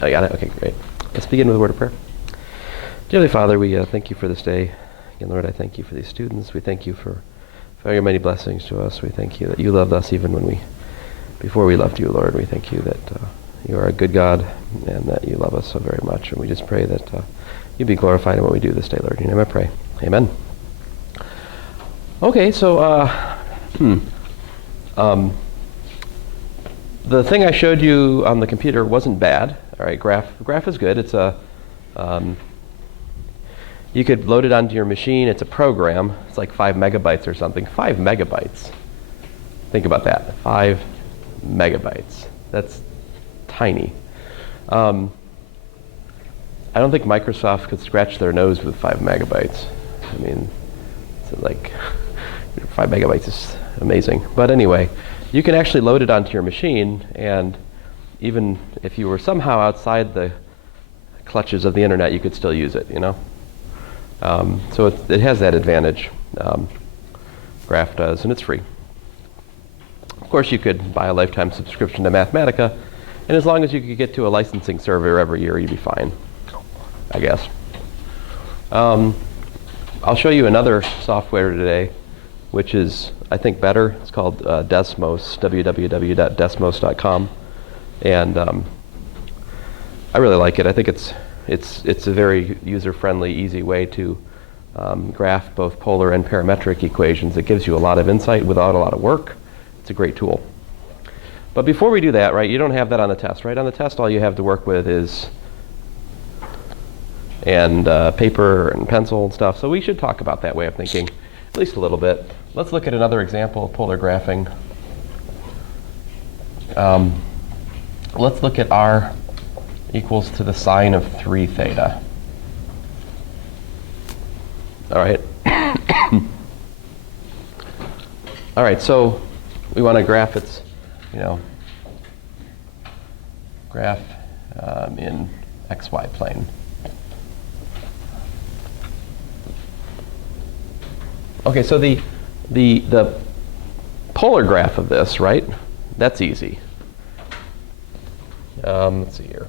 I got it? Okay, great. Let's begin with a word of prayer. Dearly Father, we thank you for this day. Again, Lord, I thank you for these students. We thank you for your many blessings to us. We thank you that you loved us even before we loved you, Lord. We thank you that you are a good God and that you love us so very much. And we just pray that you be glorified in what we do this day, Lord. In your name I pray. Amen. Okay, so the thing I showed you on the computer wasn't bad. All right, graph is good. It's a you could load it onto your machine. It's a program. It's like 5 megabytes or something. 5 megabytes. Think about that. 5 megabytes. That's tiny. I don't think Microsoft could scratch their nose with 5 megabytes. I mean, it's like 5 megabytes is amazing. But anyway, you can actually load it onto your machine, and even if you were somehow outside the clutches of the internet, you could still use it, you know? So it has that advantage. Graph does, and it's free. Of course, you could buy a lifetime subscription to Mathematica, and as long as you could get to a licensing server every year, you'd be fine, I guess. I'll show you another software today, which is, I think, better. It's called Desmos, www.desmos.com, and I really like it. I think it's a very user-friendly, easy way to graph both polar and parametric equations. It gives you a lot of insight without a lot of work. It's a great tool. But before we do that, right, you don't have that on the test, right? On the test, all you have to work with is paper and pencil and stuff. So we should talk about that way of thinking, at least a little bit. Let's look at another example of polar graphing. Let's look at r equals to the sine of 3 theta. All right. All right, so we want to graph its, graph in xy plane. Okay, so the polar graph of this, right? That's easy. Let's see here.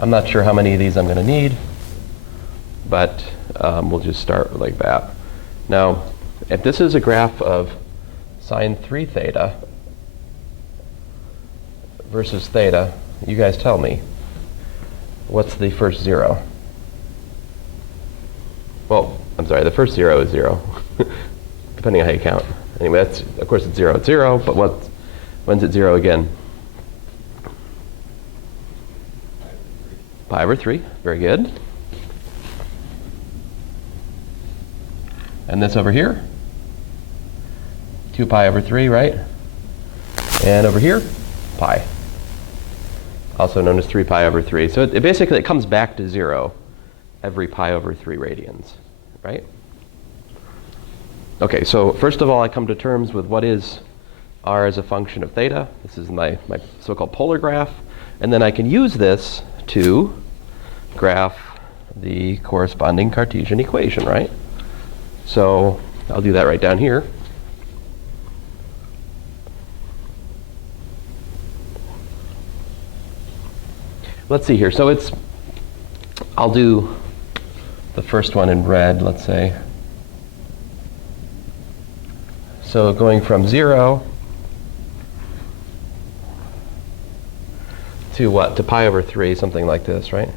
I'm not sure how many of these I'm going to need, but we'll just start like that. Now, if this is a graph of sine 3 theta versus theta, you guys tell me, what's the first zero? Well, I'm sorry, the first zero is 0, depending on how you count. Anyway, that's, of course, it's 0 at 0, but when's it 0 again? Pi over 3, very good. And this over here? 2 pi over 3, right? And over here, pi. Also known as 3 pi over 3. So it basically comes back to 0 every pi over 3 radians, right? Okay, so first of all, I come to terms with what is r as a function of theta. This is my so-called polar graph. And then I can use this to graph the corresponding Cartesian equation, right? So I'll do that right down here. Let's see here. So I'll do the first one in red, let's say. So going from 0 to what? To pi over 3, something like this, right?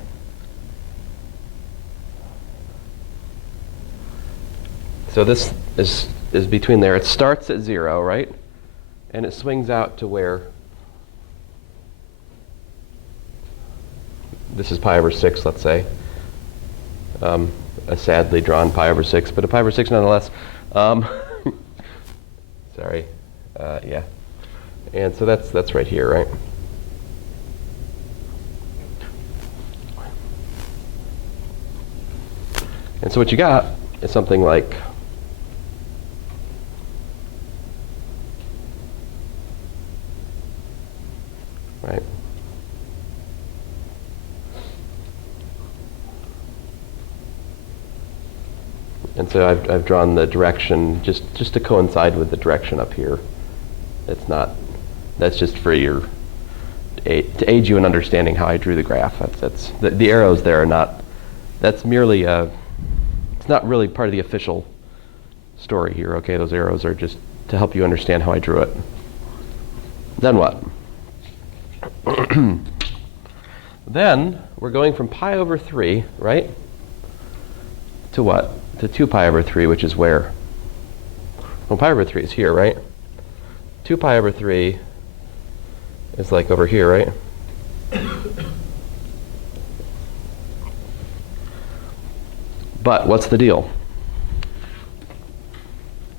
So this is between there. It starts at 0, right? And it swings out to where? This is pi over 6, let's say. A sadly drawn pi over 6, but a pi over 6 nonetheless. Sorry. Yeah. And so that's right here, right? And so what you got is something like right? And so I've drawn the direction just to coincide with the direction up here. It's not, that's just for your, to aid you in understanding how I drew the graph. That's the arrows there are not, that's merely, it's not really part of the official story here, okay? Those arrows are just to help you understand how I drew it. Then what? Then we're going from pi over 3, right? To what? To 2 pi over 3, which is where? Well, pi over 3 is here, right? 2 pi over 3 is like over here, right? But what's the deal?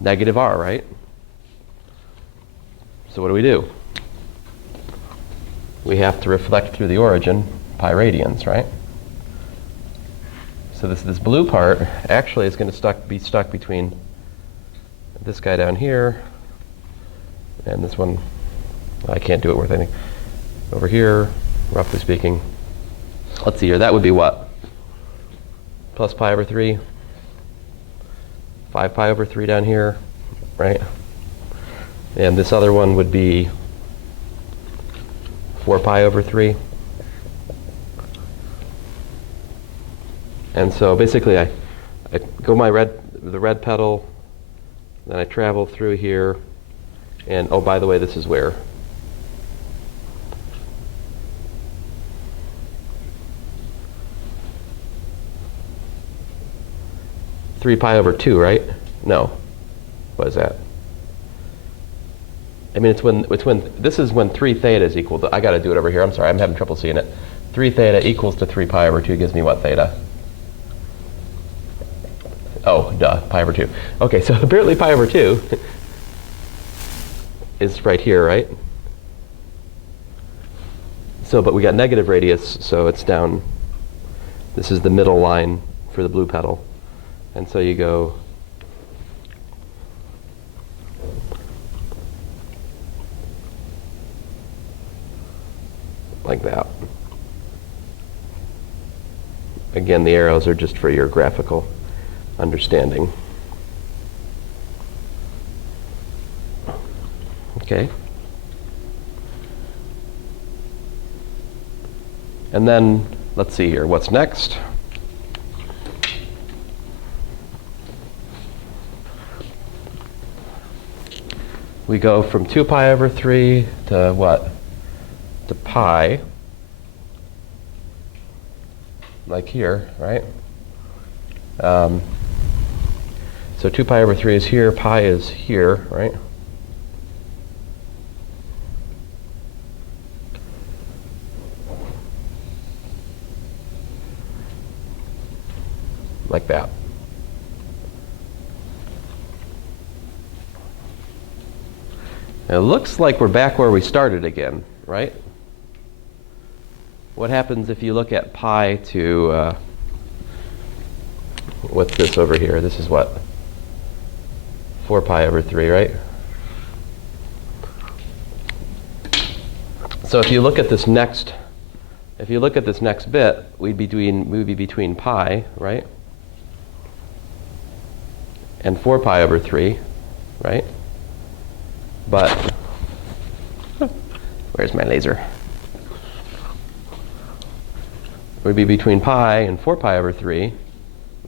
Negative r, right? So what do? We have to reflect through the origin pi radians, right? So this blue part actually is going to be stuck between this guy down here and this one. I can't do it worth anything. Over here, roughly speaking. Let's see here. That would be what? Plus pi over 3. 5 pi over 3 down here, right? And this other one would be 4 pi over 3. And so basically I go the red pedal, then I travel through here, and oh, by the way, this is where? Three pi over 2, right? No. What is that? I mean, this is when 3 theta is equal to, I got to do it over here. I'm sorry, I'm having trouble seeing it. 3 theta equals to 3 pi over 2 gives me what theta? Oh, duh, pi over 2. Okay, so apparently pi over 2 is right here, right? So, but we got negative radius, so it's down. This is the middle line for the blue pedal. And so you go like that. Again, the arrows are just for your graphical understanding. Okay. And then, let's see here, what's next? We go from 2 pi over 3 to what? To pi. Like here, right? So 2 pi over 3 is here, pi is here, right? Like that. It looks like we're back where we started again, right? What happens if you look at pi to, what's this over here? This is what? 4 pi over 3, right? So if you look at this next, bit, we'd be between pi, right? And 4 pi over 3, right? But, where's my laser? We'd be between pi and 4 pi over 3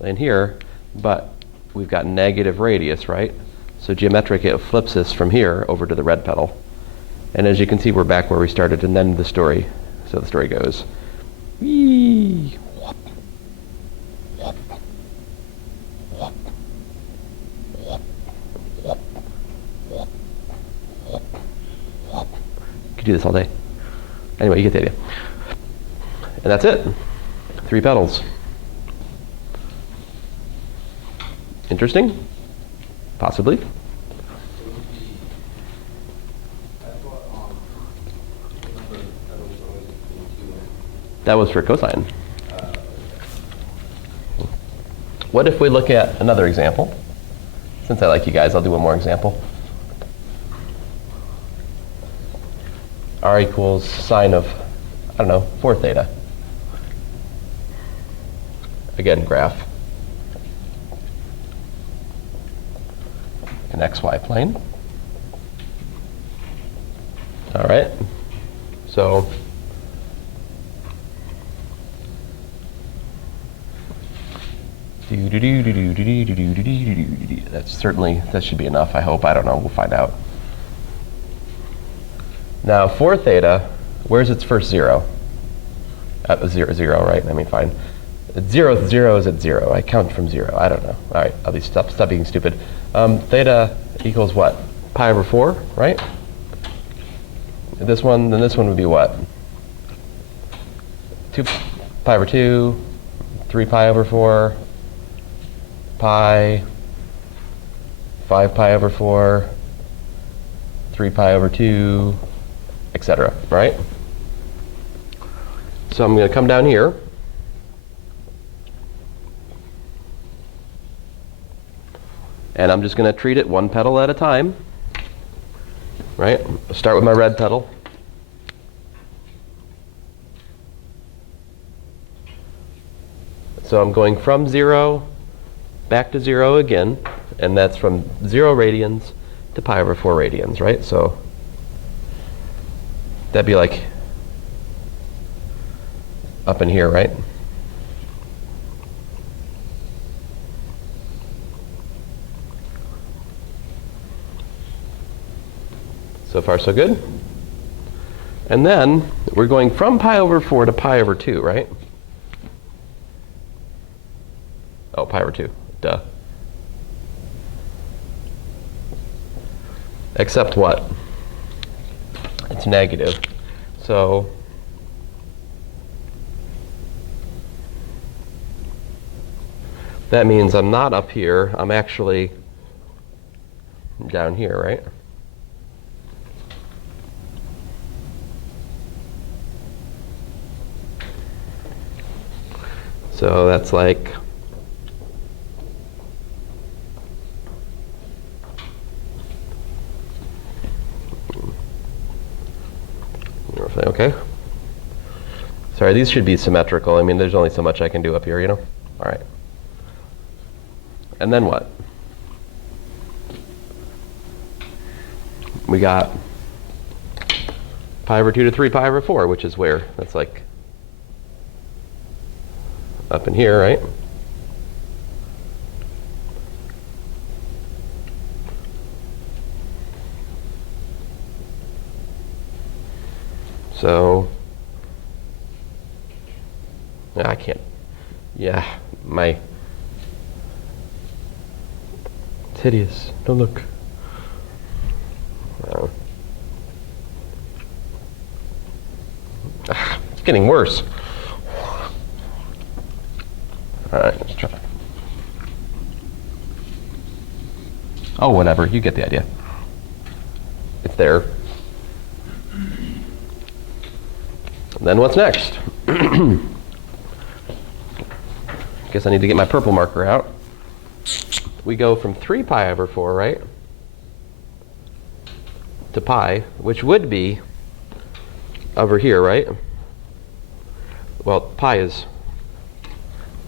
in here, but we've got negative radius, right? So geometrically it flips us from here over to the red pedal. And as you can see, we're back where we started, and then the story. So the story goes, whee, whoop, whoop, whoop, whoop, whoop, whoop, whoop, whoop. You could do this all day. Anyway, you get the idea. And that's it. 3 pedals. Interesting? Possibly. That was for cosine. What if we look at another example? Since I like you guys, I'll do one more example. R equals sine of, I don't know, 4 theta. Again, graph. an xy plane. All right. So that should be enough, I hope. I don't know. We'll find out. Now, for theta, where's its first zero? At 0, 0, right? I mean, fine. 0, 0 is at 0. I count from 0. I don't know. All right, I'll stop being stupid. Theta equals what? Pi over 4, right? Then this one would be what? 2 pi over 2, 3 pi over 4, pi, 5 pi over 4, 3 pi over 2, etc., right? So I'm going to come down here. And I'm just going to treat it one petal at a time. Right? I'll start with my red petal. So I'm going from 0 back to 0 again. And that's from 0 radians to pi over 4 radians, right? So that'd be like up in here, right? So far, so good. And then we're going from pi over 4 to pi over 2, right? Oh, pi over 2. Duh. Except what? It's negative. So that means I'm not up here. I'm actually down here, right? So that's like okay. Sorry, these should be symmetrical. I mean, there's only so much I can do up here, you know? All right. And then what? We got pi over 2 to 3 pi over 4, which is where? That's like up in here, right? So I can't. Yeah, it's hideous. Don't look. It's getting worse. All right, let's try. Oh, whatever. You get the idea. It's there. And then what's next? Guess I need to get my purple marker out. We go from 3 pi over 4, right? To pi, which would be over here, right? Well, pi is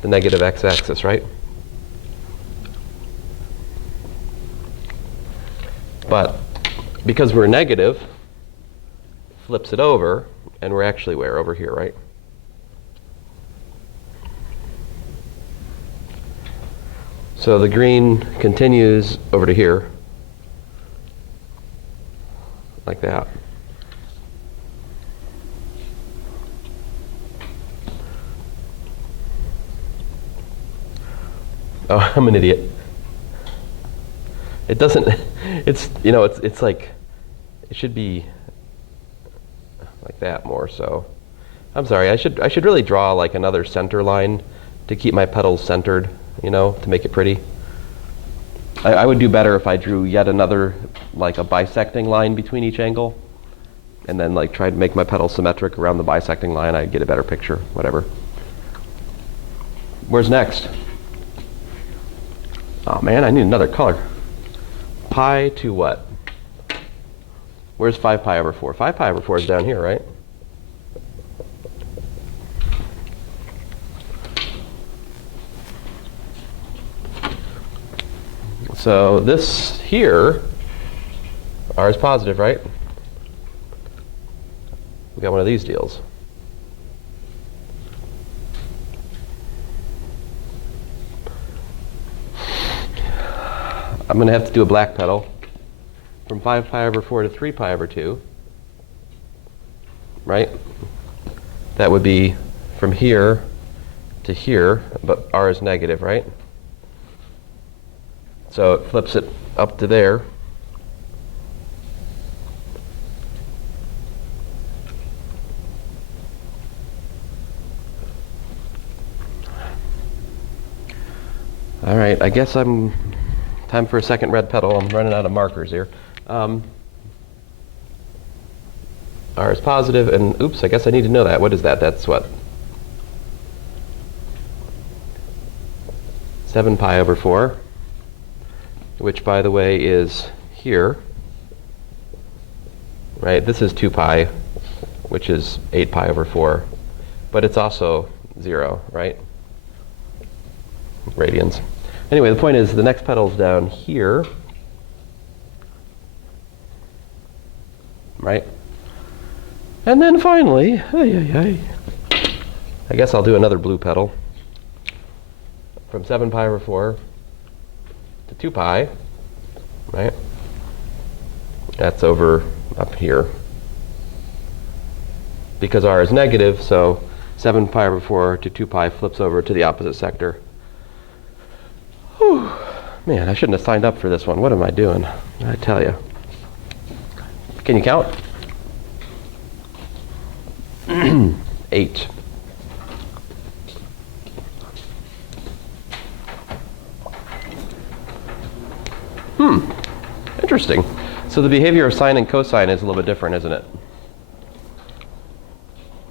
the negative x-axis, right? But because we're negative, flips it over, and we're actually where? Over here, right? So the green continues over to here, like that. Oh, I'm an idiot. It doesn't, it's, you know, it's like, it should be like that more, so. I'm sorry, I should really draw like another center line to keep my petals centered, you know, to make it pretty. I would do better if I drew yet another, like a bisecting line between each angle, and then like try to make my petals symmetric around the bisecting line. I'd get a better picture, whatever. Where's next? Oh man, I need another color. Pi to what? Where's 5 pi over 4? 5 pi over 4 is down here, right? So this here, r is positive, right? We got one of these deals. I'm going to have to do a black pedal from 5 pi over 4 to 3 pi over 2, right? That would be from here to here, but r is negative, right? So it flips it up to there. All right, I guess time for a second red pedal. I'm running out of markers here. R is positive, and oops, I guess I need to know that. What is that? That's what? 7 pi over 4, which, by the way, is here. Right? This is 2 pi, which is 8 pi over 4. But it's also 0, right? Radians. Anyway, the point is the next pedal's down here. Right? And then finally, I guess I'll do another blue pedal. From 7 pi over 4 to 2 pi, right? That's over up here. Because r is negative, so 7 pi over 4 to 2 pi flips over to the opposite sector. Whew. Man, I shouldn't have signed up for this one. What am I doing? I tell you. Can you count? 8. Interesting. So the behavior of sine and cosine is a little bit different, isn't it?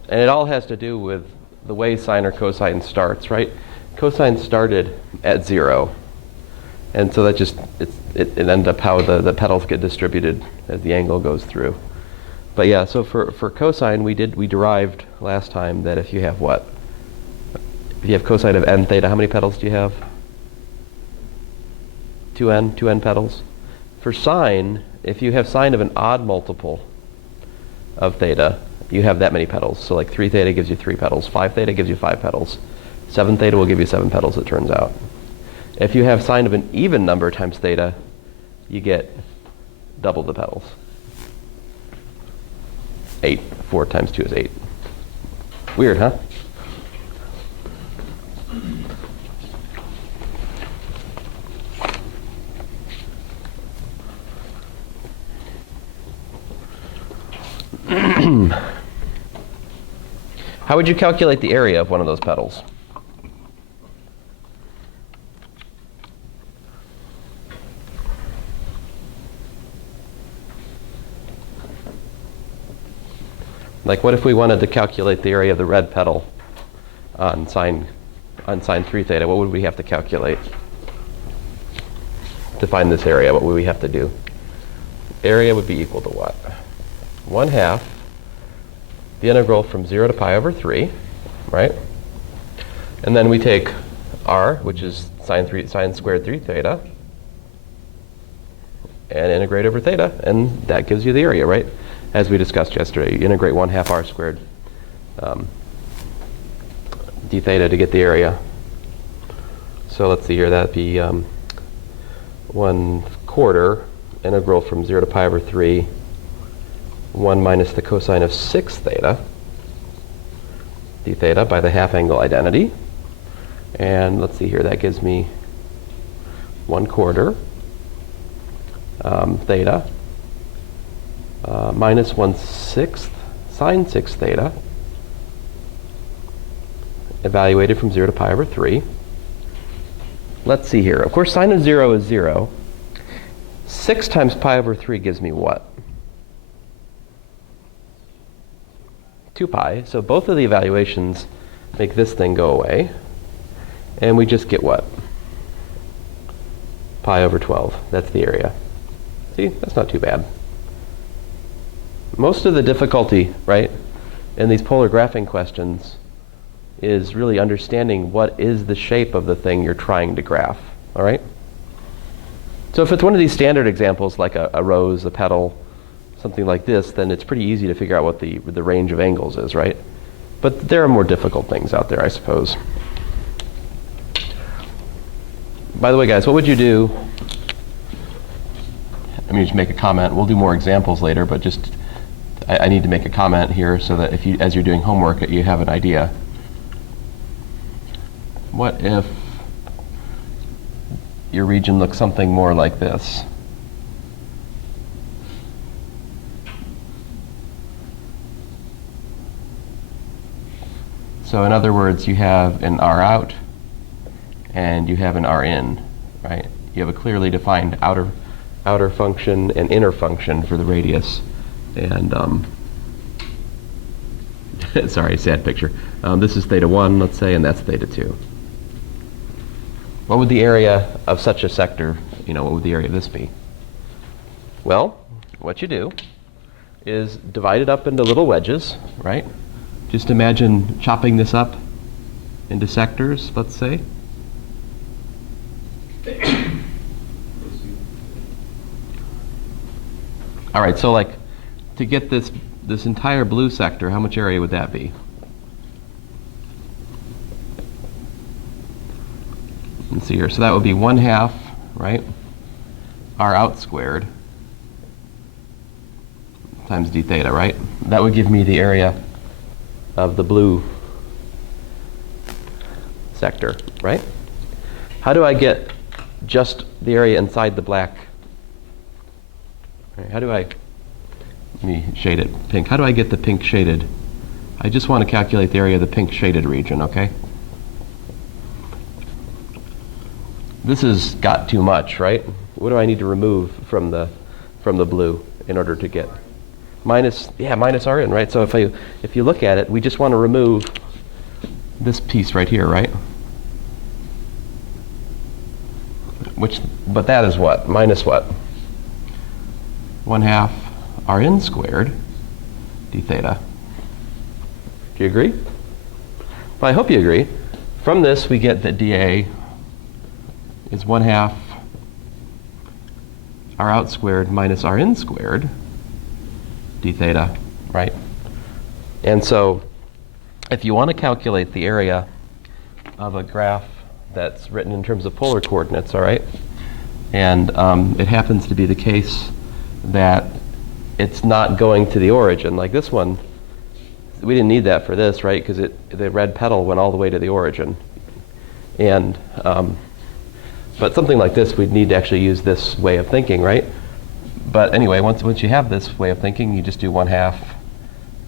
And it all has to do with the way sine or cosine starts, right? Cosine started at 0. And so that just, it ended up how the pedals get distributed as the angle goes through. But yeah, so for cosine, we derived last time that if you have what? If you have cosine of n theta, how many pedals do you have? 2n pedals. For sine, if you have sine of an odd multiple of theta, you have that many pedals. So like 3 theta gives you 3 pedals, 5 theta gives you 5 pedals, 7 theta will give you 7 pedals, it turns out. If you have sine of an even number times theta, you get double the pedals. 8. 4 times 2 is 8. Weird, huh? How would you calculate the area of one of those pedals? Like, what if we wanted to calculate the area of the red pedal on sine 3 theta? What would we have to calculate to find this area? What would we have to do? Area would be equal to what? 1/2 the integral from 0 to pi over 3, right? And then we take r, which is sine squared 3 theta, and integrate over theta, and that gives you the area, right? As we discussed yesterday, you integrate 1/2 r squared d theta to get the area. So let's see here, that'd be 1/4 integral from 0 to pi over 3, 1 minus the cosine of 6 theta d theta by the half angle identity. And let's see here, that gives me 1/4 theta minus 1/6 sine 6 theta evaluated from 0 to pi over 3. Let's see here. Of course, sine of 0 is 0. 6 times pi over 3 gives me what? 2 pi. So both of the evaluations make this thing go away. And we just get what? Pi over 12. That's the area. See, that's not too bad. Most of the difficulty, right, in these polar graphing questions is really understanding what is the shape of the thing you're trying to graph, all right? So if it's one of these standard examples, like a rose, a petal, something like this, then it's pretty easy to figure out what the range of angles is, right? But there are more difficult things out there, I suppose. By the way, guys, what would you do? Let me just make a comment. We'll do more examples later, but just I need to make a comment here so that if you, as you're doing homework, you have an idea. What if your region looks something more like this? So in other words, you have an R out and you have an R in, right? You have a clearly defined outer function and inner function for the radius. And sorry, sad picture. This is theta 1, let's say, and that's theta 2. What would the area of such a sector, what would the area of this be? Well, what you do is divide it up into little wedges, right? Just imagine chopping this up into sectors, let's say. All right, so like to get this entire blue sector, how much area would that be? Let's see here. So that would be 1/2, right? R out squared times d theta, right? That would give me the area of the blue sector, right? How do I get just the area inside the black? Right, let me shade it pink. How do I get the pink shaded? I just want to calculate the area of the pink shaded region, okay? This has got too much, right? What do I need to remove from the blue in order to get minus R in, right? So if you look at it, we just want to remove this piece right here, right? But that is what? Minus what? 1/2 R in squared d theta. Do you agree? Well, I hope you agree. From this, we get that dA is 1/2 R out squared minus R in squared d theta, right? And so if you want to calculate the area of a graph that's written in terms of polar coordinates, all right, and it happens to be the case that it's not going to the origin, like this one, we didn't need that for this, right, because the red petal went all the way to the origin. And but something like this, we'd need to actually use this way of thinking, right? But anyway, once you have this way of thinking, you just do 1/2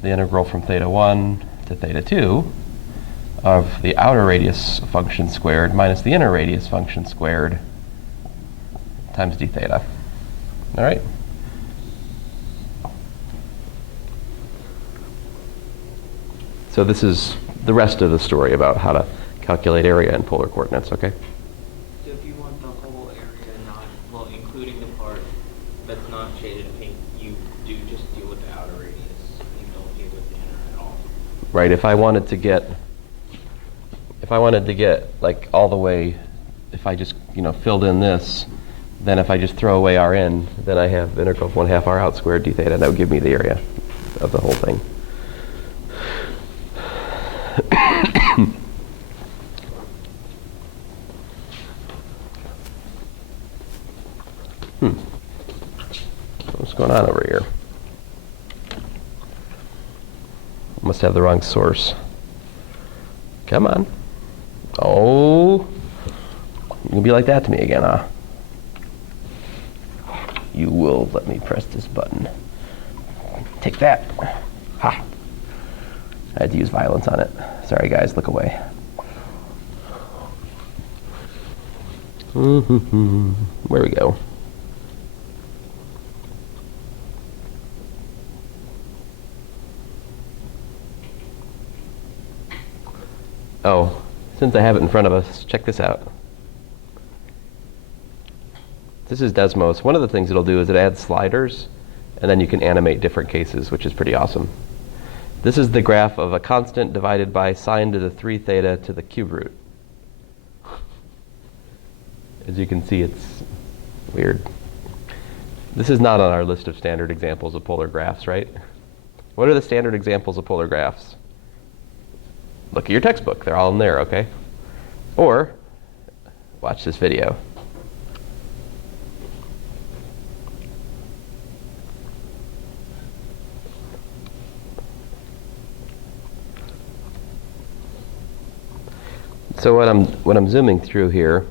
the integral from theta 1 to theta 2 of the outer radius function squared minus the inner radius function squared times d theta. All right? So this is the rest of the story about how to calculate area in polar coordinates, okay? So if you want the whole area including the part that's not shaded pink, you do just deal with the outer radius. You don't deal with the inner at all. Right, if I wanted to get like all the way, if I just, filled in this, then if I just throw away R in, then I have the integral of 1/2 R out squared d theta, and that would give me the area of the whole thing. What's going on over here? Must have the wrong source. Come on. Oh, you can be like that to me again, huh? You will let me press this button. Take that. Ha. I had to use violence on it. Sorry, guys, look away. Where we go? Oh, since I have it in front of us, check this out. This is Desmos. One of the things it'll do is it adds sliders, and then you can animate different cases, which is pretty awesome. This is the graph of a constant divided by sine to the 3 theta to the cube root. As you can see, it's Weird. This is not on our list of standard examples of polar graphs, right? What are the standard examples of polar graphs? Look at your textbook. They're all in there, okay? Or watch this video. So what I'm zooming through here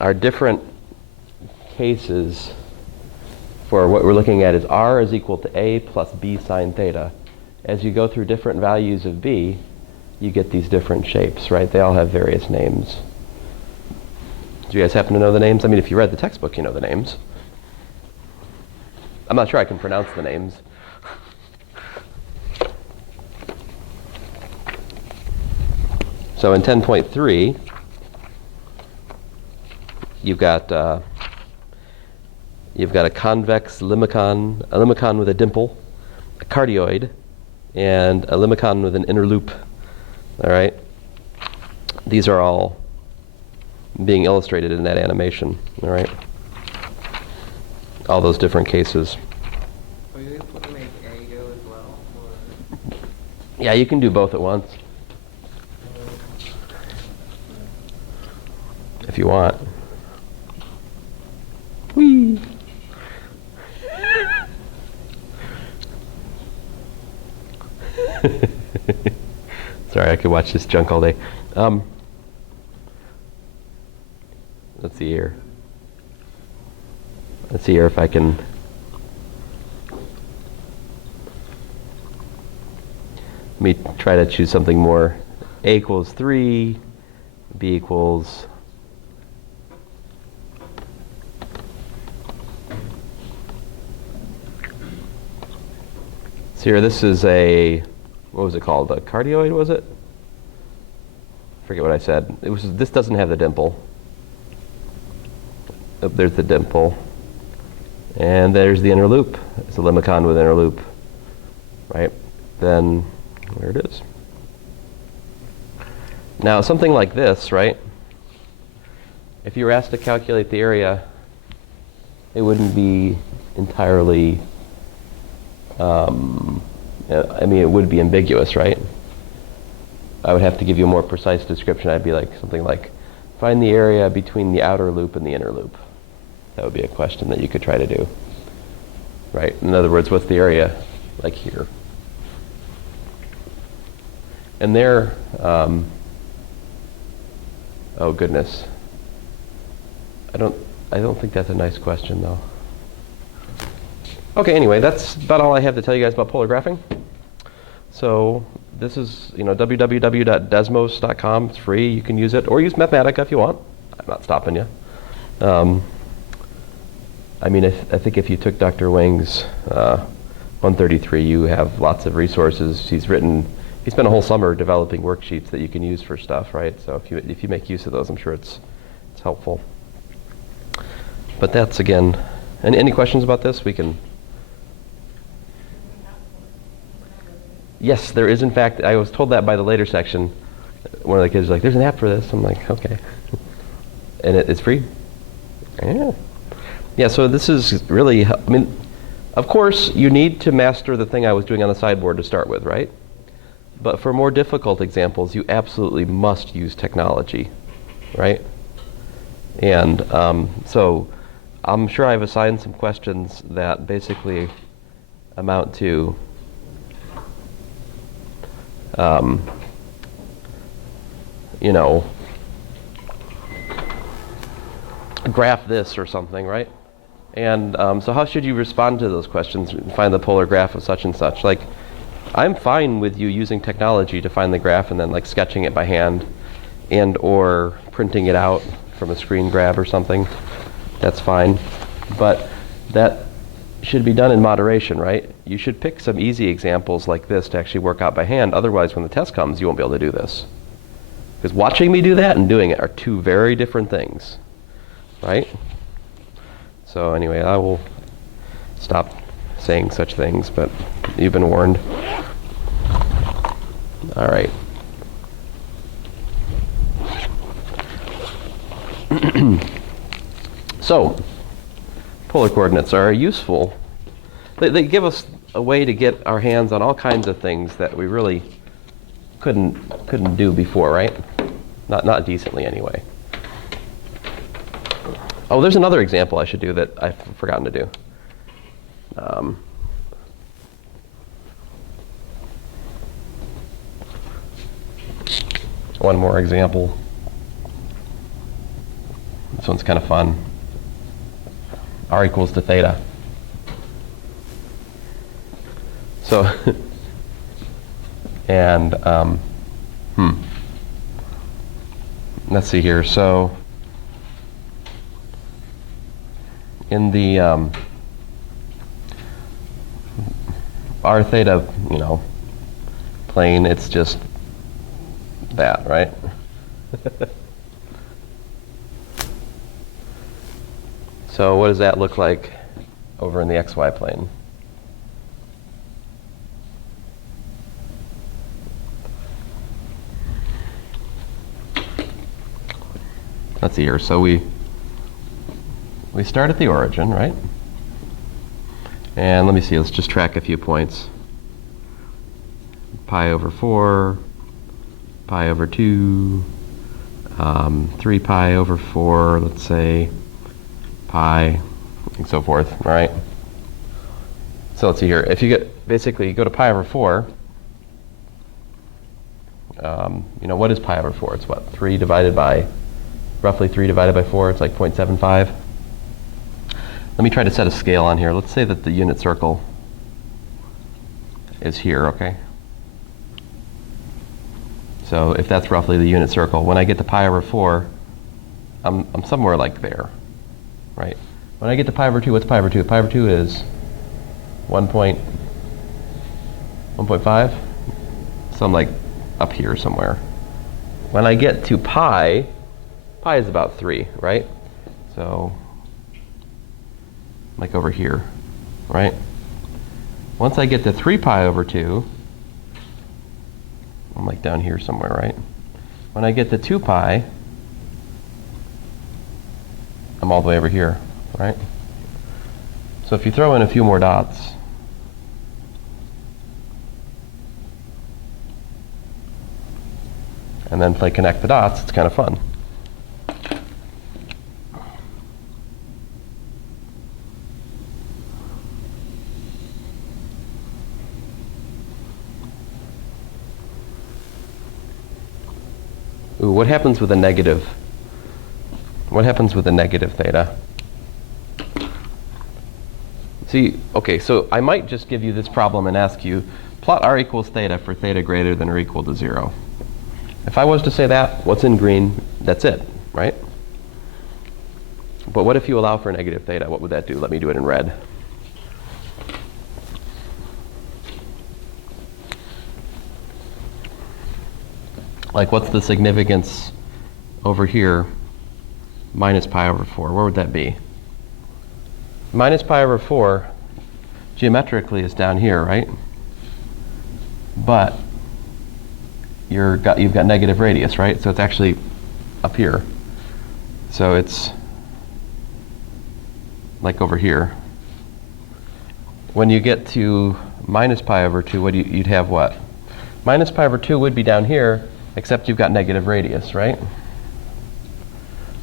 are different cases for what we're looking at is r is equal to a plus b sine theta. As you go through different values of b, you get these different shapes, right? They all have various names. Do you guys happen to know the names? I mean, if you read the textbook, you know the names. I'm not sure I can pronounce the names. So in 10.3, you've got a convex limicon, a limicon with a dimple, a cardioid, and a limicon with an inner loop. All right? These are all being illustrated in that animation. All right? All those different cases. Are you able to make A go as well? Or? Yeah, you can do both at once. If you want. Whee! Sorry, I could watch this junk all day. Let's see here. Let's see here if I can. Let me try to choose something more. A equals 3, B equals. So here, this is a, what was it called? A cardioid, was it? I forget what I said. It was. This doesn't have the dimple. Oh, there's the dimple. And there's the inner loop. It's a limicon with inner loop. Right? Then, there it is. Now, something like this, right? If you were asked to calculate the area, it wouldn't be entirely I mean, it would be ambiguous, right? I would have to give you a more precise description. I'd be like something like, find the area between the outer loop and the inner loop. That would be a question that you could try to do, right? In other words, what's the area like here? And there, oh goodness, I don't think that's a nice question though. Okay, anyway, that's about all I have to tell you guys about polar graphing. So this is, www.desmos.com. It's free. You can use it, or use Mathematica if you want. I'm not stopping you. I mean, I think if you took Dr. Wang's 133, you have lots of resources. He spent a whole summer developing worksheets that you can use for stuff, right? So if you make use of those, I'm sure it's helpful. But that's, again, and any questions about this? We can. Yes, there is, in fact. I was told that by the later section. One of the kids was like, there's an app for this. I'm like, okay. And it's free? Yeah. Yeah, so this is really, I mean, of course, you need to master the thing I was doing on the sideboard to start with, right? But for more difficult examples, you absolutely must use technology, right? And so I'm sure I've assigned some questions that basically amount to graph this or something, right? And so how should you respond to those questions? Find the polar graph of such and such. Like, I'm fine with you using technology to find the graph and then like sketching it by hand and or printing it out from a screen grab or something. That's fine. But that should be done in moderation, right? You should pick some easy examples like this to actually work out by hand. Otherwise, when the test comes, you won't be able to do this. Because watching me do that and doing it are two very different things, right? So anyway, I will stop saying such things, but you've been warned. All right. So, polar coordinates are useful. They give us a way to get our hands on all kinds of things that we really couldn't do before, right? Not decently anyway. Oh, there's another example I should do that I've forgotten to do. One more example. This one's kind of fun. R equals to theta. So, and let's see here. So, in the r theta, plane, it's just that, right? So what does that look like over in the xy plane? Let's see here. So we start at the origin, right? And let me see, let's just track a few points. Pi over 4, pi over 2, 3 pi over 4, let's say, pi, and so forth, all right? So let's see here. If you you go to pi over 4, what is pi over 4? It's what, roughly 3 divided by 4, it's like 0.75. Let me try to set a scale on here. Let's say that the unit circle is here, okay? So if that's roughly the unit circle, when I get to pi over 4, I'm somewhere like there, right? When I get to pi over 2, what's pi over 2? Pi over 2 is 1.5, so I'm like up here somewhere. When I get to pi is about 3, right? So like over here, right? Once I get to 3 pi over 2, I'm like down here somewhere, right? When I get to 2 pi, I'm all the way over here, right? So if you throw in a few more dots, and then play connect the dots, it's kind of fun. Ooh, what happens with a negative? What happens with a negative theta? See, okay, so I might just give you this problem and ask you, plot r equals theta for theta greater than or equal to 0. If I was to say that, what's in green, that's it, right? But what if you allow for negative theta? What would that do? Let me do it in red. Like, what's the significance over here, minus pi over 4? Where would that be? Minus pi over 4, geometrically, is down here, right? But you've got negative radius, right? So it's actually up here. So it's like over here. When you get to minus pi over 2, you'd have what? Minus pi over 2 would be down here, except you've got negative radius, right?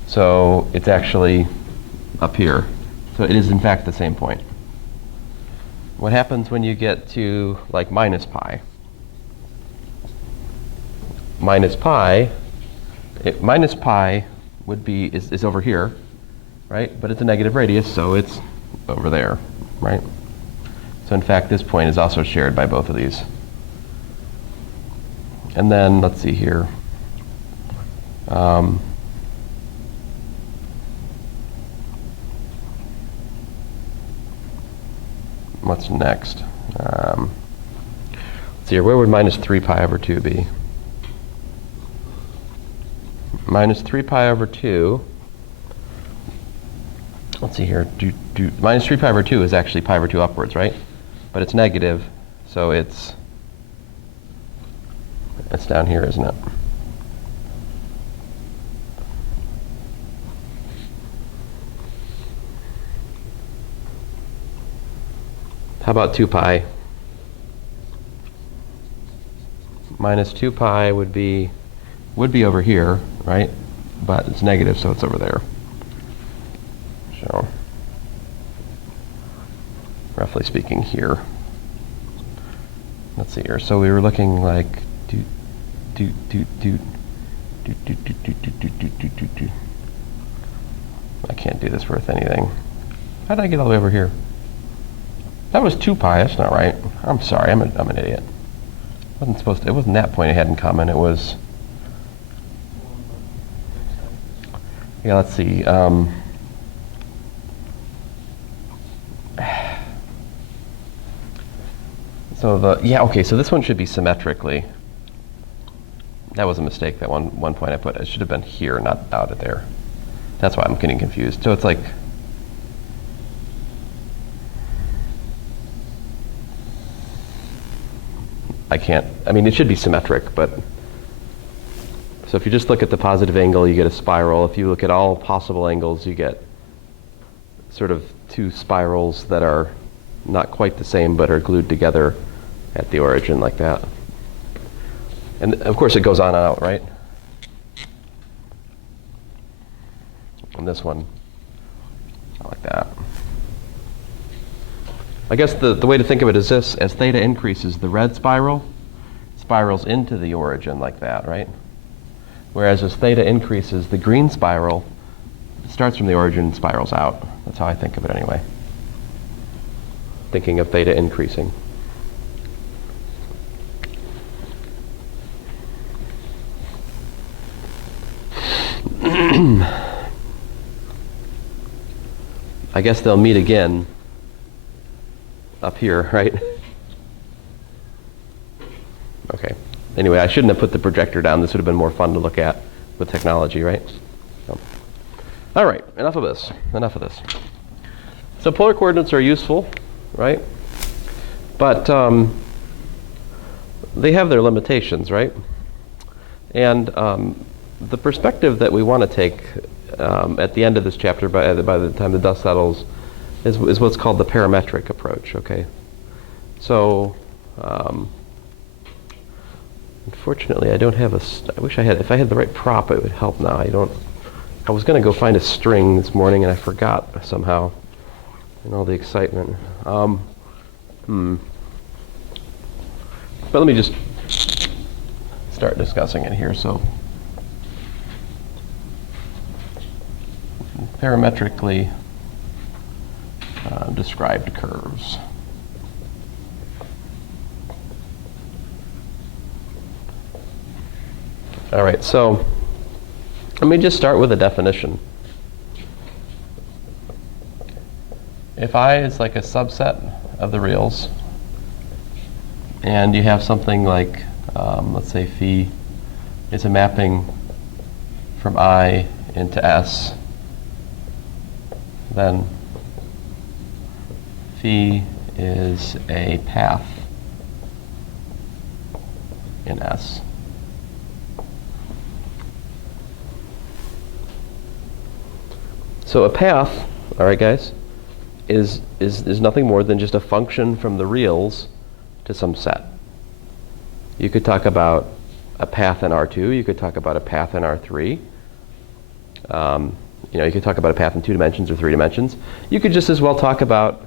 So it's actually up here. So it is in fact the same point. What happens when you get to like minus pi? Minus pi would be is over here, right? But it's a negative radius, so it's over there, right? So in fact, this point is also shared by both of these. And then let's see here. What's next? Let's see here. Where would minus 3 pi over 2 be? Minus 3 pi over 2. Let's see here. Minus 3 pi over 2 is actually pi over 2 upwards, right? But it's negative, so it's down here, isn't it? How about 2 pi? Minus 2 pi would be over here, right? But it's negative, so it's over there. So, roughly speaking here. Let's see here. So we were looking like I can't do this worth anything. How did I get all the way over here? That was 2 pi. That's not right. I'm sorry. I'm an idiot. It wasn't that point it had in common. It was. Yeah. Let's see. Okay. So this one should be symmetrically. That was a mistake. That one point I put. It should have been here, not out of there. That's why I'm getting confused. So it's like. It should be symmetric, but. So if you just look at the positive angle, you get a spiral. If you look at all possible angles, you get sort of 2 spirals that are not quite the same, but are glued together at the origin like that. And of course it goes on and out, right? And this one, not like that. I guess the way to think of it is this: as theta increases, the red spiral spirals into the origin like that, right? Whereas as theta increases, the green spiral starts from the origin and spirals out. That's how I think of it anyway. Thinking of theta increasing. I guess they'll meet again up here, right? Okay. Anyway, I shouldn't have put the projector down. This would have been more fun to look at with technology, right? So. All right, enough of this. So polar coordinates are useful, right? But they have their limitations, right? And the perspective that we want to take at the end of this chapter, by the time the dust settles, is what's called the parametric approach, okay? So, unfortunately, I don't have I wish I had. If I had the right prop, it would help now. I was going to go find a string this morning, and I forgot somehow in all the excitement. But let me just start discussing it here. So, parametrically described curves. All right, so let me just start with a definition. If I is like a subset of the reals, and you have something like, let's say phi is a mapping from I into S, then phi is a path in S. So a path, all right, guys, is nothing more than just a function from the reals to some set. You could talk about a path in R2. You could talk about a path in R3. You could talk about a path in 2 dimensions or 3 dimensions. You could just as well talk about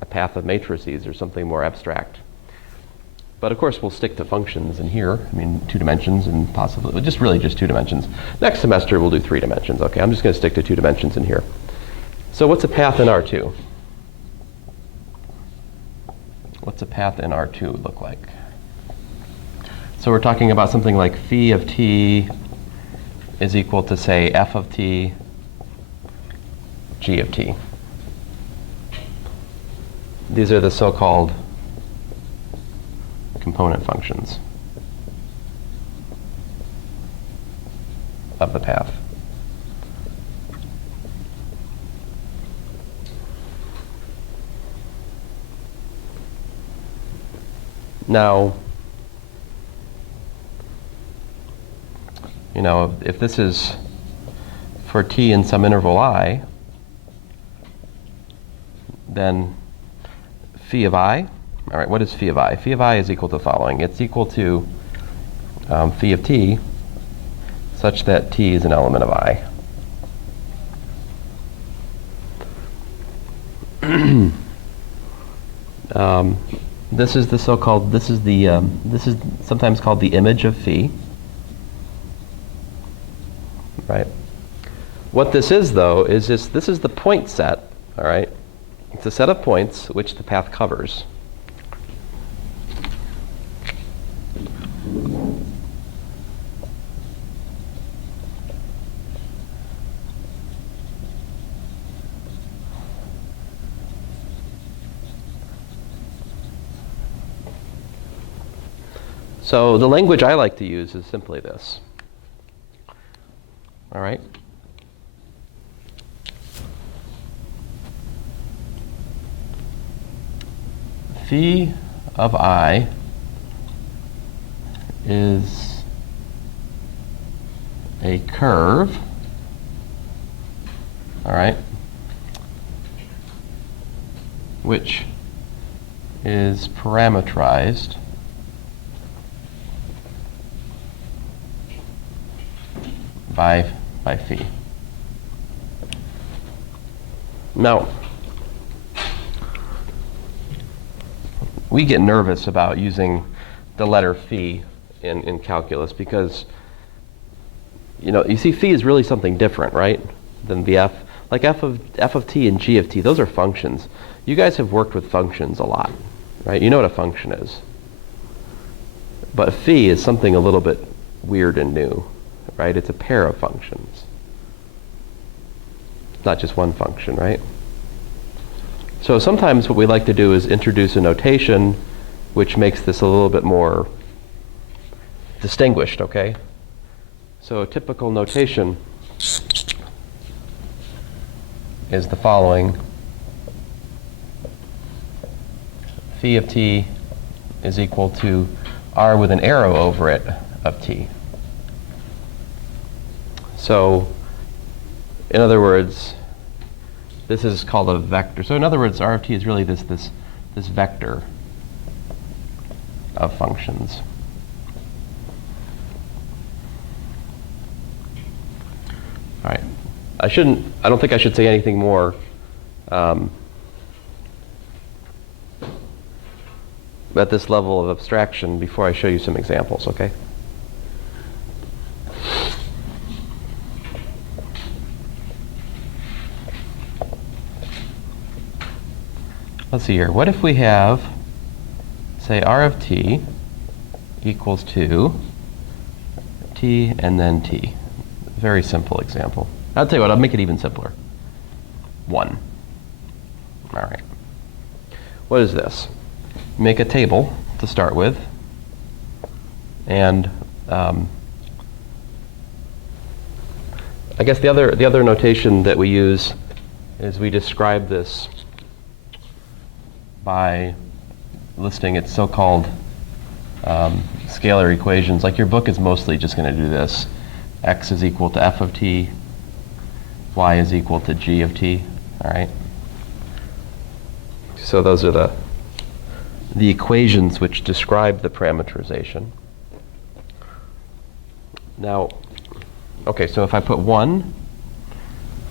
a path of matrices or something more abstract. But of course, we'll stick to functions in here. 2 dimensions and possibly just 2 dimensions. Next semester, we'll do 3 dimensions. Okay, I'm just going to stick to 2 dimensions in here. So what's a path in R2? What's a path in R2 look like? So we're talking about something like phi of t is equal to, say, f of t, g of t. These are the so-called component functions of the path. Now, if this is for t in some interval I, then phi phi of I. All right, what is phi of I? Phi of I is equal to the following. It's equal to phi of t such that t is an element of I. This is the so-called, this is sometimes called the image of phi, right? What this is, though, is this is the point set, all right? It's a set of points which the path covers. So the language I like to use is simply this. All right? Phi of I is a curve, all right, which is parametrized by phi. Now, we get nervous about using the letter phi in calculus because, you see phi is really something different, right, than the f. Like f of t and g of t, those are functions. You guys have worked with functions a lot, right? You know what a function is. But phi is something a little bit weird and new, right? It's a pair of functions. Not just one function, right? So sometimes what we like to do is introduce a notation which makes this a little bit more distinguished, okay? So a typical notation is the following. Phi of t is equal to r with an arrow over it of t. So, in other words, this is called a vector. So in other words, r of t is really this vector of functions. All right. I don't think I should say anything more at this level of abstraction before I show you some examples, okay? Let's see here. What if we have, say, r of t equals to t and then t? Very simple example. I'll tell you what, I'll make it even simpler. 1. All right. What is this? Make a table to start with. And I guess the other notation that we use is we describe this by listing its so-called scalar equations. Like your book is mostly just going to do this. X is equal to f of t, y is equal to g of t, all right? So those are the equations which describe the parameterization. Now, okay, so if I put 1,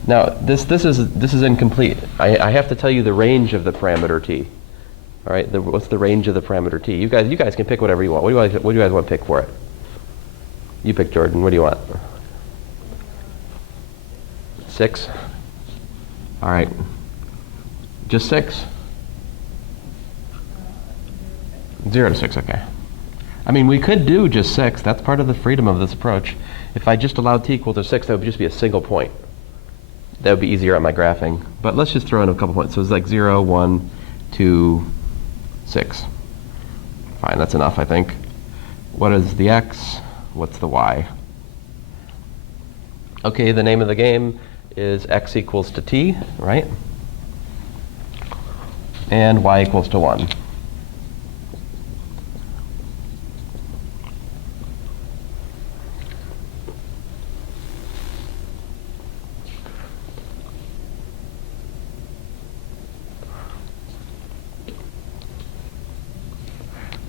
now this is incomplete. I have to tell you the range of the parameter t. All right, what's the range of the parameter t? You guys can pick whatever you want. What do you guys want to pick for it? You pick, Jordan. What do you want? 6? All right. Just 6? 0 to 6, okay. I mean, we could do just 6. That's part of the freedom of this approach. If I just allowed t equal to 6, that would just be a single point. That would be easier on my graphing. But let's just throw in a couple points. So it's like 0, 1, 2, 6. Fine, that's enough, I think. What is the x? What's the y? Okay, the name of the game is x equals to t, right? And y equals to 1.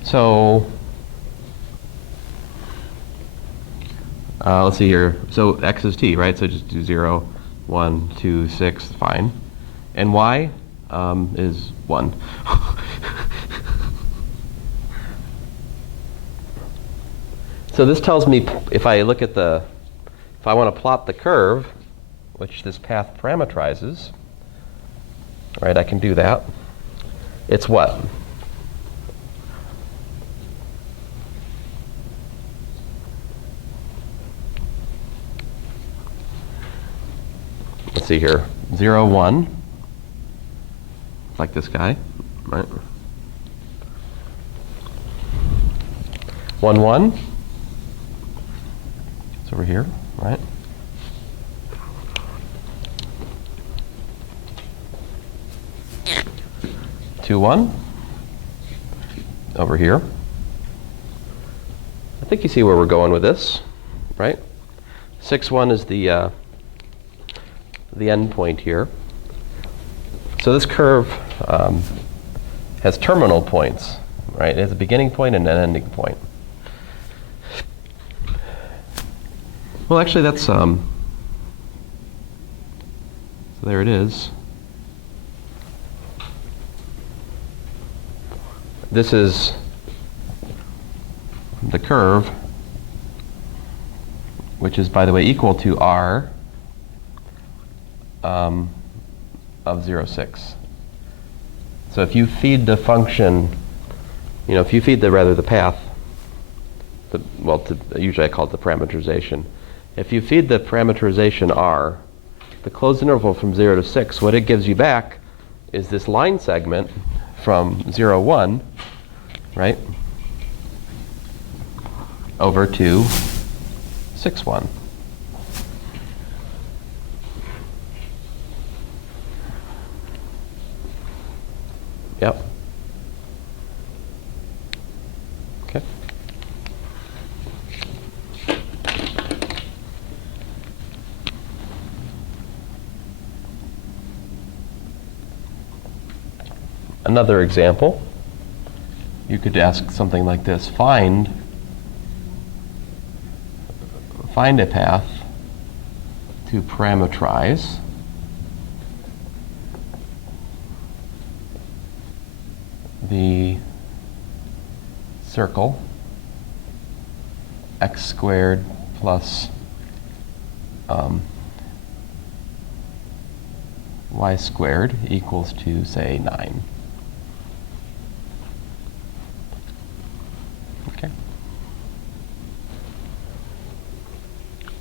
So let's see here. So x is t, right? So just do 0, 1, 2, 6, fine. And y is 1. So this tells me if I look at if I want to plot the curve, which this path parametrizes, right, I can do that. It's what? Let's see here. 0, 1, like this guy, right? 1, 1. It's over here, right? 2, 1. Over here. I think you see where we're going with this, right? 6, 1 is the end point here. So this curve has terminal points, right? It has a beginning point and an ending point. Well, actually, that's so there it is. This is the curve, which is, by the way, equal to r of 0, 6. So if you feed the function, if you feed the path, usually I call it the parameterization. If you feed the parameterization r, the closed interval from 0 to 6, what it gives you back is this line segment from 0, 1, right, over to 6, 1. Yep. Okay. Another example, you could ask something like this. Find a path to parametrize the circle x squared plus y squared equals to, say, 9. Okay.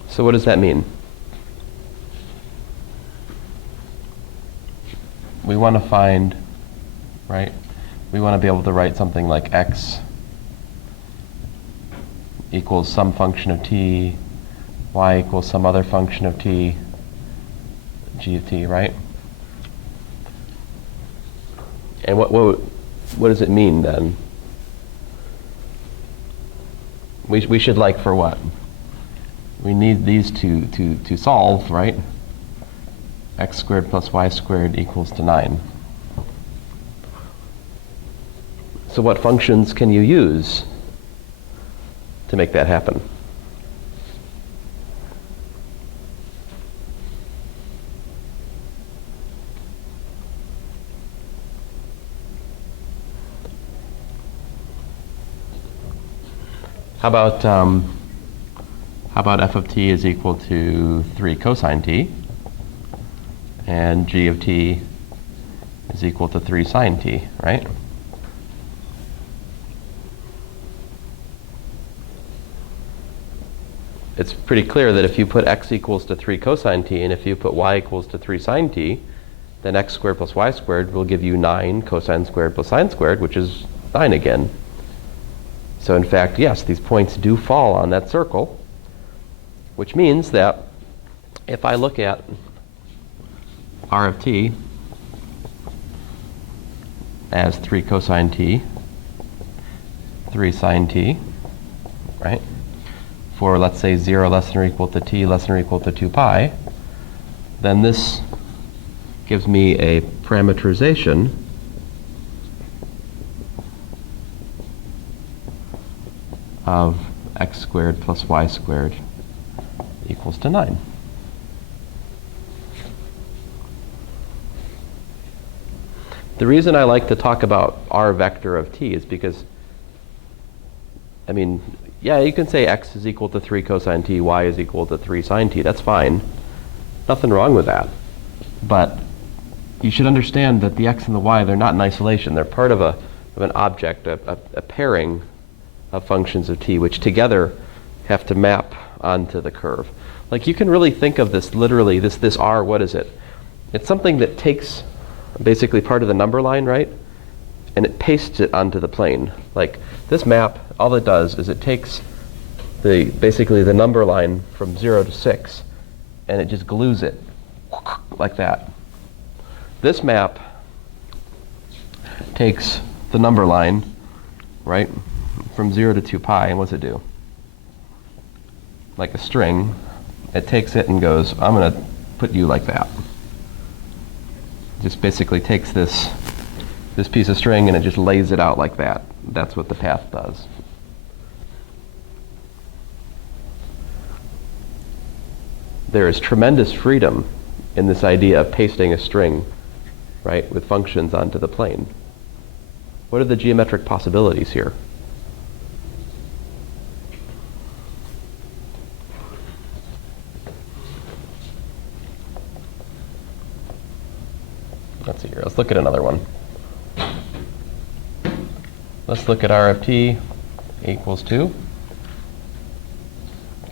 So what does that mean? We want to find, right? We want to be able to write something like x equals some function of t, y equals some other function of t, g of t, right? And what does it mean then? We should like for what? We need these to solve, right? X squared plus y squared equals to 9. So what functions can you use to make that happen? How about f of t is equal to 3 cosine t, and g of t is equal to 3 sine t, right? It's pretty clear that if you put x equals to 3 cosine t, and if you put y equals to 3 sine t, then x squared plus y squared will give you 9 cosine squared plus sine squared, which is 9 again. So in fact, yes, these points do fall on that circle, which means that if I look at r of t as 3 cosine t, 3 sine t, right? For, let's say, 0 less than or equal to t less than or equal to 2 pi, then this gives me a parameterization of x squared plus y squared equals to 9. The reason I like to talk about r vector of t is because, I mean, yeah, you can say x is equal to 3 cosine t, y is equal to 3 sine t. That's fine. Nothing wrong with that. But you should understand that the x and the y, they're not in isolation. They're part of an object, a pairing of functions of t, which together have to map onto the curve. Like, you can really think of this literally, this r, what is it? It's something that takes basically part of the number line, right? And it pastes it onto the plane. Like, this map, all it does is it takes basically the number line from 0 to 6, and it just glues it like that. This map takes the number line, right, from 0 to 2 pi, and what's it do? Like a string, it takes it and goes, I'm going to put you like that. Just basically takes this piece of string and it just lays it out like that. That's what the path does. There is tremendous freedom in this idea of pasting a string, right, with functions onto the plane. What are the geometric possibilities here? Let's see here. Let's look at another one. Let's look at r of t equals to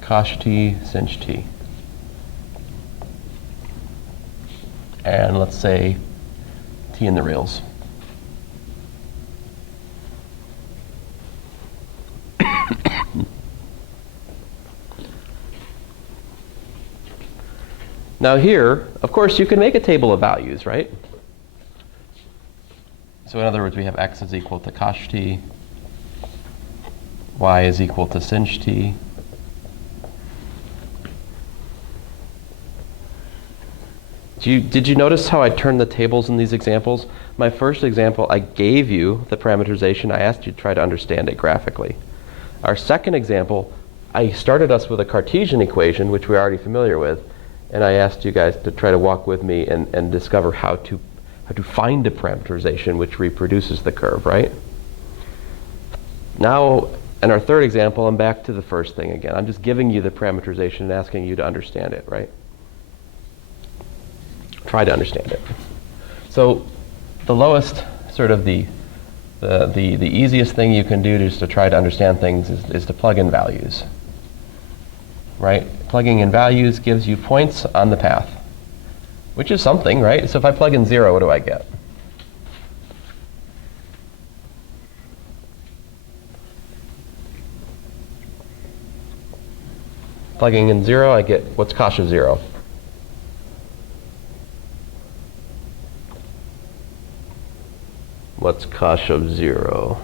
cos t sinh t. And let's say t in the reals. Now here, of course, you can make a table of values, right? So in other words, we have x is equal to cos t, y is equal to sinh t, did you notice how I turned the tables in these examples? My first example, I gave you the parameterization. I asked you to try to understand it graphically. Our second example, I started us with a Cartesian equation, which we're already familiar with, and I asked you guys to try to walk with me and discover how to find a parameterization which reproduces the curve, right? Now, in our third example, I'm back to the first thing again. I'm just giving you the parameterization and asking you to understand it, right? Try to understand it. So the lowest, sort of the easiest thing you can do just to try to understand things is to plug in values, right? Plugging in values gives you points on the path, which is something, right? So if I plug in 0, what do I get? Plugging in 0, I get, what's cos of 0? What's cos of 0?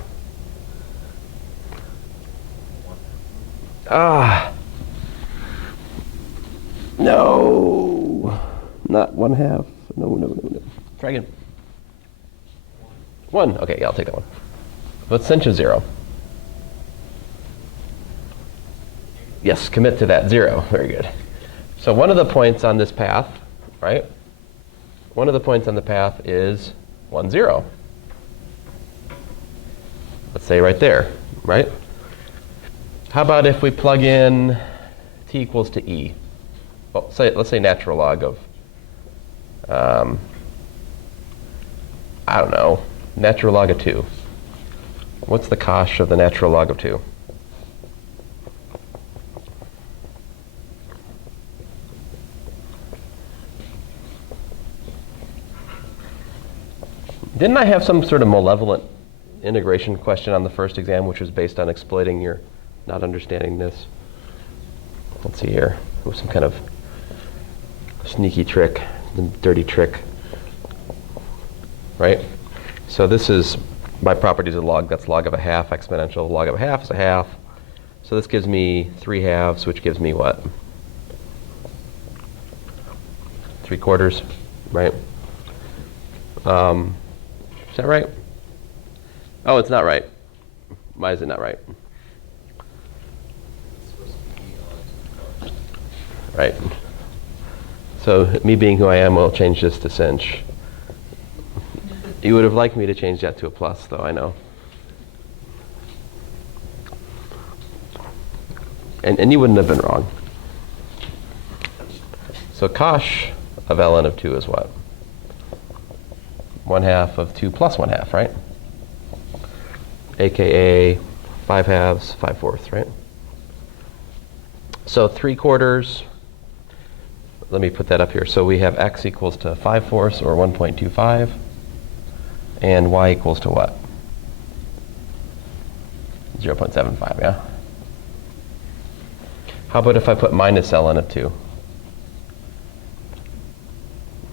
Ah! No! Not 1/2. No. Try again. 1. Okay, yeah, I'll take that one. What's sinh of 0? Yes, commit to that 0. Very good. So one of the points on this path, right? One of the points on the path is 1, 0. Let's say right there, right? How about if we plug in t equals to e? Well, let's say natural log of, I don't know, natural log of 2. What's the cosh of the natural log of 2? Didn't I have some sort of malevolent integration question on the first exam, which was based on exploiting your not understanding this? Let's see here. It was some kind of sneaky trick, dirty trick, right? So this is, by properties of log, that's log of a half exponential. Log of a half is a half. So this gives me 3/2, which gives me what? 3/4, right? Is that right? Oh, it's not right. Why is it not right? right? So me being who I am will change this to sinh. You would have liked me to change that to a plus, though, I know. And you wouldn't have been wrong. So cosh of ln of 2 is what? 1/2 of 2 plus 1/2, right? AKA 5/2, 5/4, right? So 3/4, let me put that up here. So we have x equals to 5/4 or 1.25, and y equals to what? 0.75, yeah? How about if I put minus ln of 2?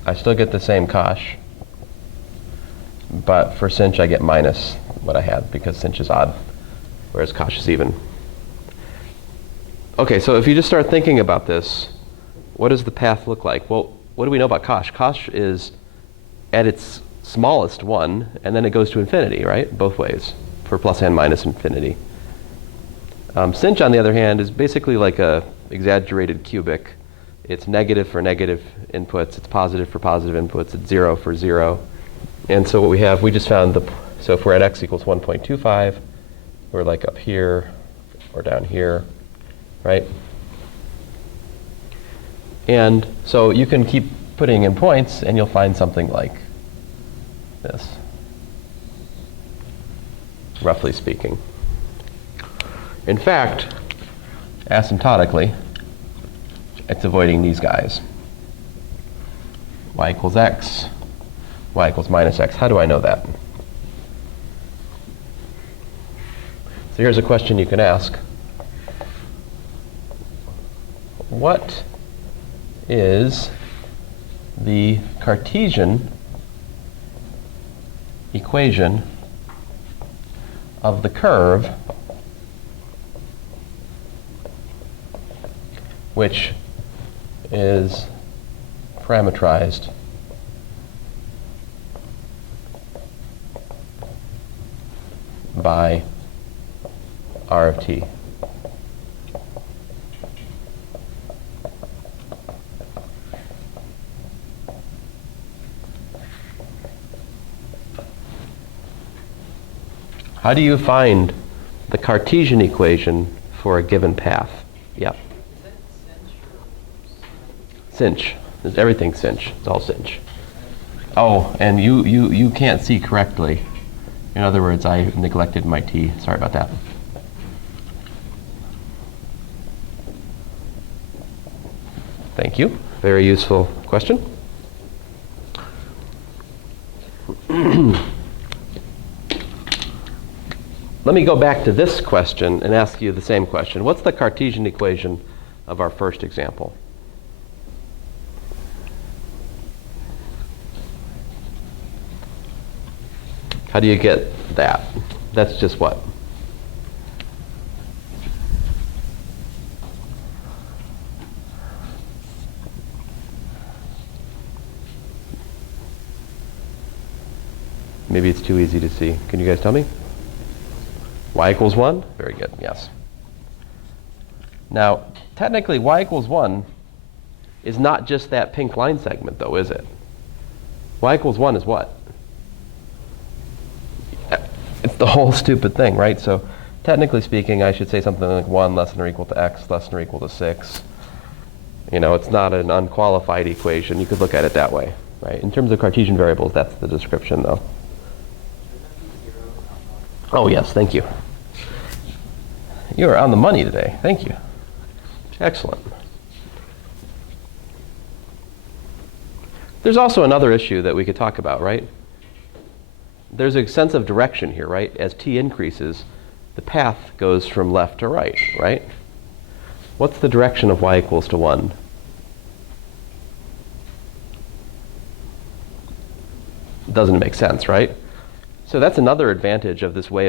I still get the same cosh, but for sinh I get minus what I had because sinh is odd, whereas cosh is even. Okay, so if you just start thinking about this, what does the path look like? Well, what do we know about cosh? Cosh is at its smallest 1, and then it goes to infinity, right? Both ways, for plus and minus infinity. Sinh, on the other hand, is basically like a exaggerated cubic. It's negative for negative inputs. It's positive for positive inputs. It's 0 for 0. And so what we have, we just found so if we're at x equals 1.25, we're like up here or down here, right? And so you can keep putting in points, and you'll find something like this, roughly speaking. In fact, asymptotically, it's avoiding these guys. Y equals x, y equals minus x. How do I know that? So here's a question you can ask. What is the Cartesian equation of the curve which is parametrized by R of t? How do you find the Cartesian equation for a given path? Yep. Sinh. Everything's sinh. It's all sinh. Oh, and you can't see correctly. In other words, I neglected my t. Sorry about that. Thank you. Very useful question. Let me go back to this question and ask you the same question. What's the Cartesian equation of our first example? How do you get that? That's just what? Maybe it's too easy to see. Can you guys tell me? Y equals 1? Very good, yes. Now, technically, y equals 1 is not just that pink line segment, though, is it? Y equals 1 is what? It's the whole stupid thing, right? So, technically speaking, I should say something like 1 less than or equal to x less than or equal to 6. You know, it's not an unqualified equation. You could look at it that way, right? In terms of Cartesian variables, that's the description, though. Oh, yes, thank you. You are on the money today. Thank you. Excellent. There's also another issue that we could talk about, right? There's a sense of direction here, right? As t increases, the path goes from left to right, right? What's the direction of y equals to 1? Doesn't make sense, right? So that's another advantage of this way